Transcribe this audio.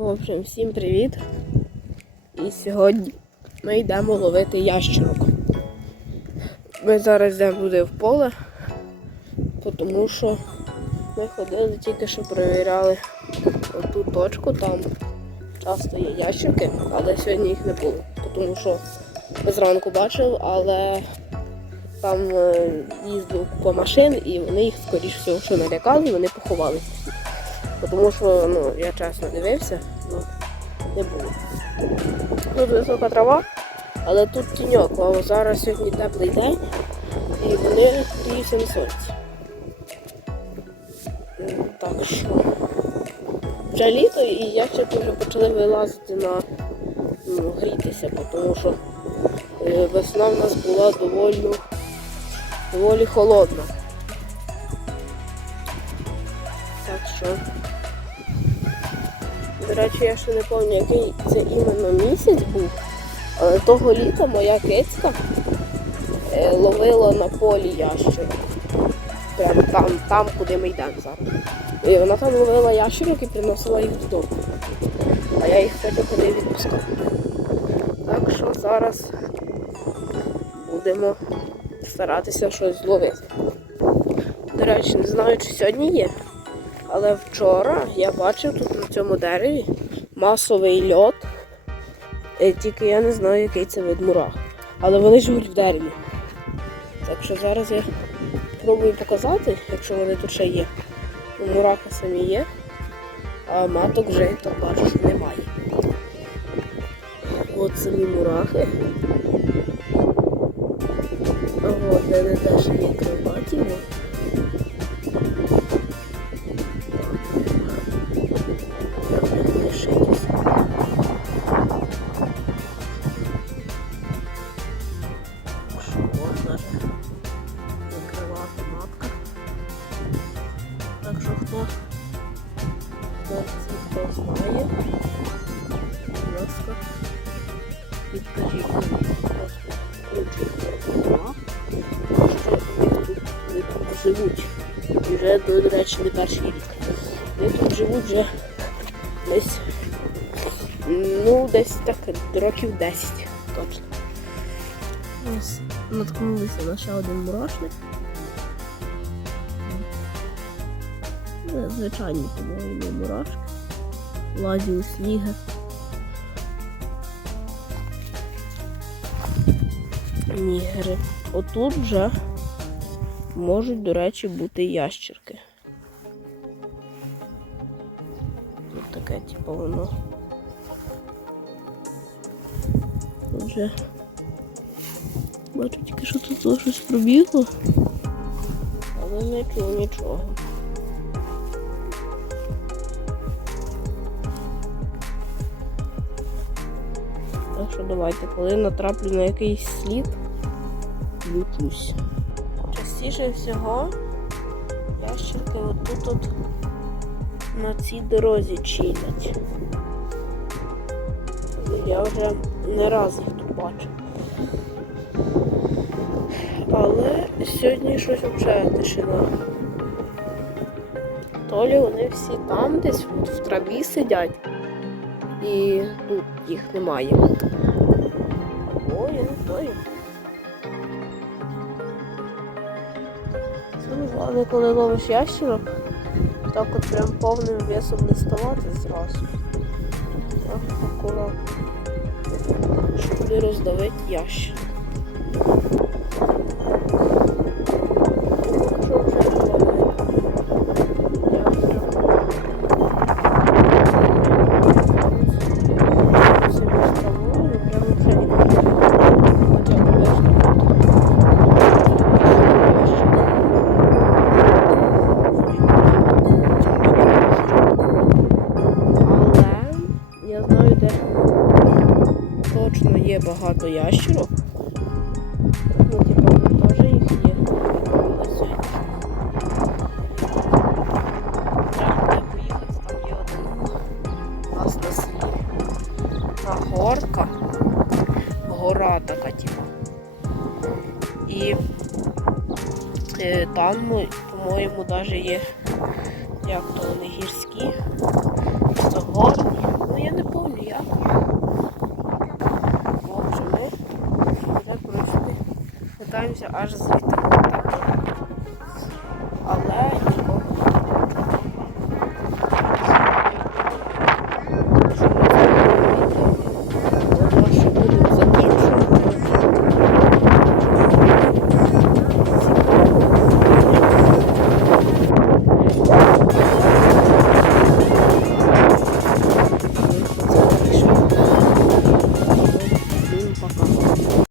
В общем, всім привіт. І сьогодні ми йдемо ловити ящерок. Ми зараз йдемо туди в поле, тому що ми ходили тільки що перевіряли ту точку, там часто є ящерки, але сьогодні їх не було. Тому що зранку бачив, але там е, їздив по машин і вони їх, скоріш всього, що налякали, вони поховалися. Тому що ну, я чесно дивився, ну, не було. Тут висока трава, але тут тіньок, а зараз сьогодні теплий день і вони гріються на сонці. Так що вже літо і ящерки вже почали вилазити на ну, грітися, тому що е, весна в нас була доволі, доволі холодна. Так що. До речі, я ще не пам'ятаю, який це іменно місяць був. Але того літа моя кицька е, ловила на полі ящерок. Прямо там, там, куди ми йдемо зараз. І вона там ловила ящерок і приносила їх додому. А я їх потім ходив відпускав. Так що зараз будемо старатися щось зловити. До речі, не знаю, чи сьогодні є. Але вчора я бачив тут на цьому дереві масовий льот. Е, Тільки я не знаю, який це вид мурах. Але вони живуть в дереві. Так що зараз я спробую показати, якщо вони тут ще є. Мурахи самі є, а маток вже я то бачу, що немає. От самі мурахи. От де теж є криваті. От закривати матка. Так що хто хто знає, будь ласка, підкажіть ключик тут живуть. І вже, до речі, не перший рік. Вони тут живуть вже десь, ну, десь так, років 10 точно. Ось наткнулися на ще один мурашник. Е, Звичайні, по-моєму, мурашки. Лазі сніги. Нігери. Отут вже можуть, до речі, бути ящерки. Тут таке, типу, воно. Тут вже бачу тільки, що тут щось пробігло. Але не чув нічого. Так що давайте, коли натраплю на якийсь слід, лютусь. Частіше всього ящерки отут от на цій дорозі чилять. Я вже не раз їх тут бачу. Але сьогодні щось взагалі тишина. То лі вони всі там десь в траві сидять і тут їх немає. Ой, не тою. Саме коли ловиш ящерок, так от прям повним весом не ставати зразу. Так, акуратно. Щоб не роздавити ящик. Точно є багато ящерок. Ну, типа, тут теж їх є. Треба поїхати, там є один у нас на селі. Та горка. Гора така, типу. І е, там, по-моєму, навіть є як то вони гірські, повертаємося аж звідти.